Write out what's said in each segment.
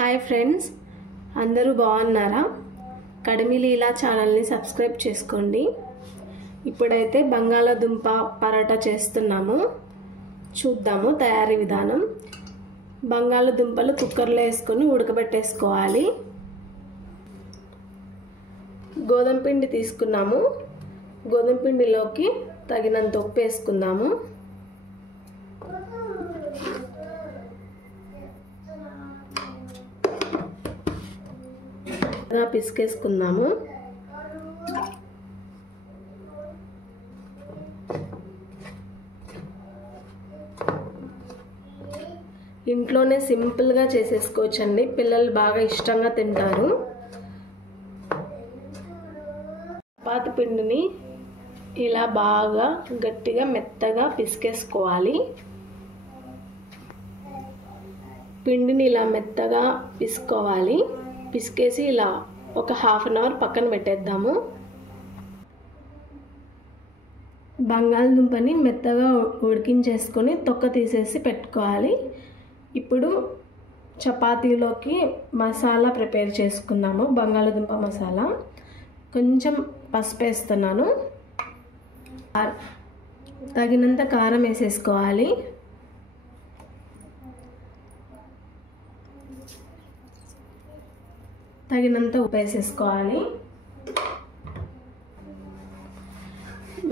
Hi friends, అందరూ బాగున్నారా? కడిమి లీలా ఛానల్ని సబ్స్క్రైబ్ చేసుకోండి. ఇప్పుడైతే బంగాళాదుంప పరాటా చేస్తున్నాము. చూద్దాము తయారీ విధానం. బంగాళాదుంపలు కుక్కర్లో వేసుకొని ఉడకబెట్టేసుకోవాలి. గోధుమ పిండి తీసుకున్నాము. గోధుమ పిండిలోకి తగినంత ఉప్పు వేసుకుందాము. పిసికేసుకుందాము. ఇంట్లోనే సింపుల్గా చేసేసుకోవచ్చండి. పిల్లలు బాగా ఇష్టంగా తింటారు. చపాతీ పిండిని ఇలా బాగా గట్టిగా మెత్తగా పిసికేసుకోవాలి. పిండిని ఇలా మెత్తగా పిసుకోవాలి. పిసికేసి ఇలా ఒక హాఫ్ అన్ అవర్ పక్కన పెట్టేద్దాము. బంగాళదుంపని మెత్తగా ఉడికించేసుకొని తొక్క తీసేసి పెట్టుకోవాలి. ఇప్పుడు చపాతీలోకి మసాలా ప్రిపేర్ చేసుకున్నాము. బంగాళదుంప మసాలా. కొంచెం పసుపు వేస్తున్నాను. తగినంత కారం వేసేసుకోవాలి. తగినంత ఉప్పు వేసేసుకోవాలి.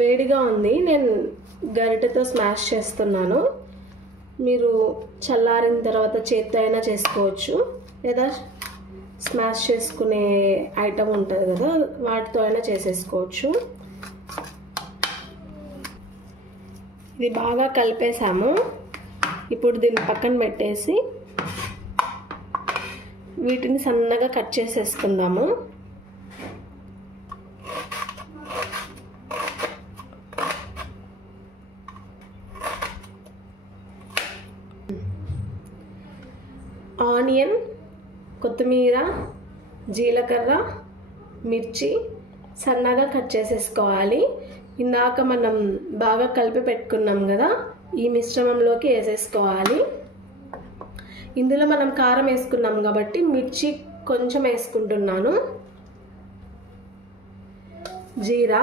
వేడిగా ఉంది, నేను గరిటెతో స్మాష్ చేస్తున్నాను. మీరు చల్లారిన తర్వాత చేత్తో అయినా చేసుకోవచ్చు, లేదా స్మాష్ చేసుకునే ఐటమ్ ఉంటుంది కదా, వాటితో అయినా చేసేసుకోవచ్చు. ఇది బాగా కలిపేసాము. ఇప్పుడు దీన్ని పక్కన పెట్టేసి వీటిని సన్నగా కట్ చేసేసుకుందాము. ఆనియన్, కొత్తిమీర, జీలకర్ర, మిర్చి సన్నగా కట్ చేసేసుకోవాలి. ఇందాక మనం బాగా కలిపి పెట్టుకున్నాం కదా, ఈ మిశ్రమంలోకి వేసేసుకోవాలి. ఇందులో మనం కారం వేసుకున్నాం కాబట్టి మిర్చి కొంచెం వేసుకుంటున్నాను. జీరా,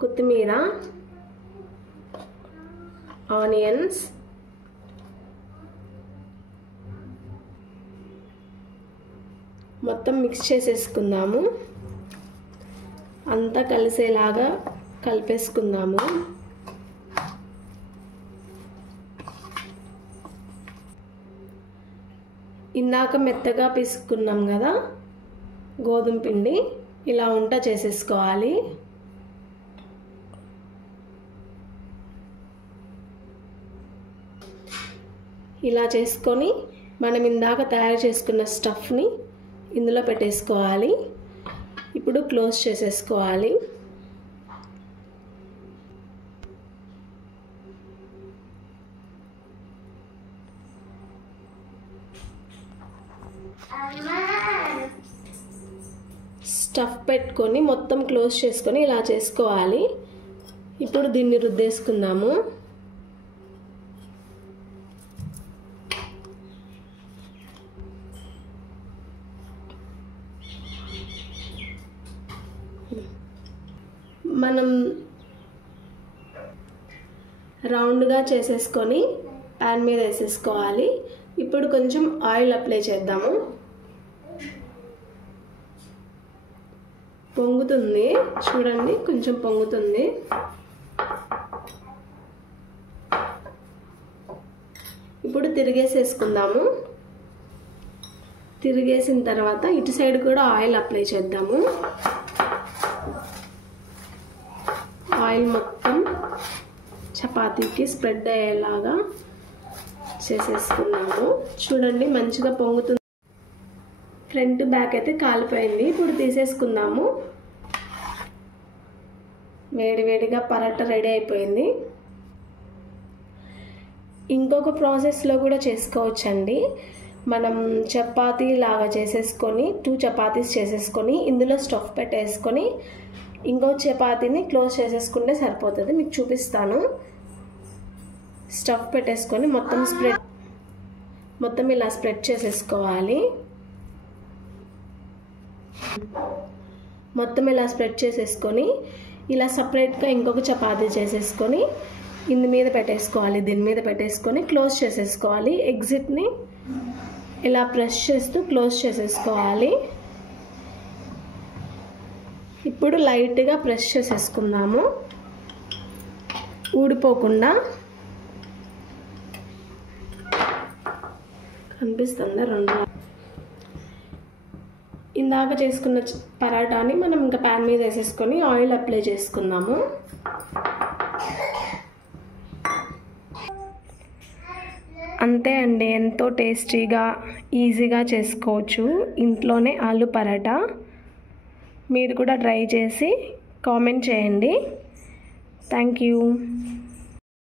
కొత్తిమీర, ఆనియన్స్, మొత్తం మిక్స్ చేసేసుకుందాము. అంతా కలిసేలాగా కలిపేసుకుందాము. ఇందాక మెత్తగా పిసుకున్నాం కదా గోధుమ పిండి, ఇలా ఉంట చేసేసుకోవాలి. ఇలా చేసుకొని మనం ఇందాక తయారు చేసుకున్న స్టఫ్ని ఇందులో పెట్టేసుకోవాలి. ఇప్పుడు క్లోజ్ చేసేసుకోవాలి. స్టఫ్ పెట్టుకొని మొత్తం క్లోజ్ చేసుకొని ఇలా చేసుకోవాలి. ఇప్పుడు దీన్ని రుద్దేసుకుందాము. మనం రౌండ్గా చేసేసుకొని ప్యాన్ మీద వేసేసుకోవాలి. ఇప్పుడు కొంచెం ఆయిల్ అప్లై చేద్దాము. పొంగుతుంది చూడండి, కొంచెం పొంగుతుంది. ఇప్పుడు తిరిగేసేసుకుందాము. తిరిగేసిన తర్వాత ఇటు సైడ్ కూడా ఆయిల్ అప్లై చేద్దాము. ఆయిల్ మొత్తం చపాతీకి స్ప్రెడ్ అయ్యేలాగా చేసేసుకున్నాము. చూడండి మంచిగా పొంగుతుంది. ఫ్రంట్ బ్యాక్ అయితే కాలిపోయింది. ఇప్పుడు తీసేసుకుందాము. వేడివేడిగా పరాటా రెడీ అయిపోయింది. ఇంకొక ప్రాసెస్లో కూడా చేసుకోవచ్చండి. మనం చపాతీ లాగా చేసేసుకొని 2 చపాతీస్ చేసేసుకొని ఇందులో స్టఫ్ పెట్టేసుకొని ఇంకో చపాతీని క్లోజ్ చేసేసుకుంటే సరిపోతుంది. మీకు చూపిస్తాను. స్టఫ్ పెట్టేసుకొని మొత్తం ఇలా స్ప్రెడ్ చేసేసుకోవాలి. మొత్తం ఇలా స్ప్రెడ్ చేసేసుకొని ఇలా సపరేట్గా ఇంకొక చపాతీ చేసేసుకొని దీని మీద పెట్టేసుకొని క్లోజ్ చేసేసుకోవాలి. ఎగ్జిట్ని ఇలా ప్రెస్ చేస్తూ క్లోజ్ చేసేసుకోవాలి. ఇప్పుడు లైట్గా ప్రెస్ చేసేసుకుందాము, ఊడిపోకుండా. కనిపిస్తుందా? రెండు ఇందాక చేసుకున్న పరాటాని మనం ఇంకా ప్యాన్ మీద వేసేసుకొని ఆయిల్ అప్లై చేసుకుందాము. అంతే అండి, ఎంతో టేస్టీగా ఈజీగా చేసుకోవచ్చు ఇంట్లోనే ఆలు పరాటా. మీరు కూడా ట్రై చేసి కామెంట్ చేయండి. Thank you.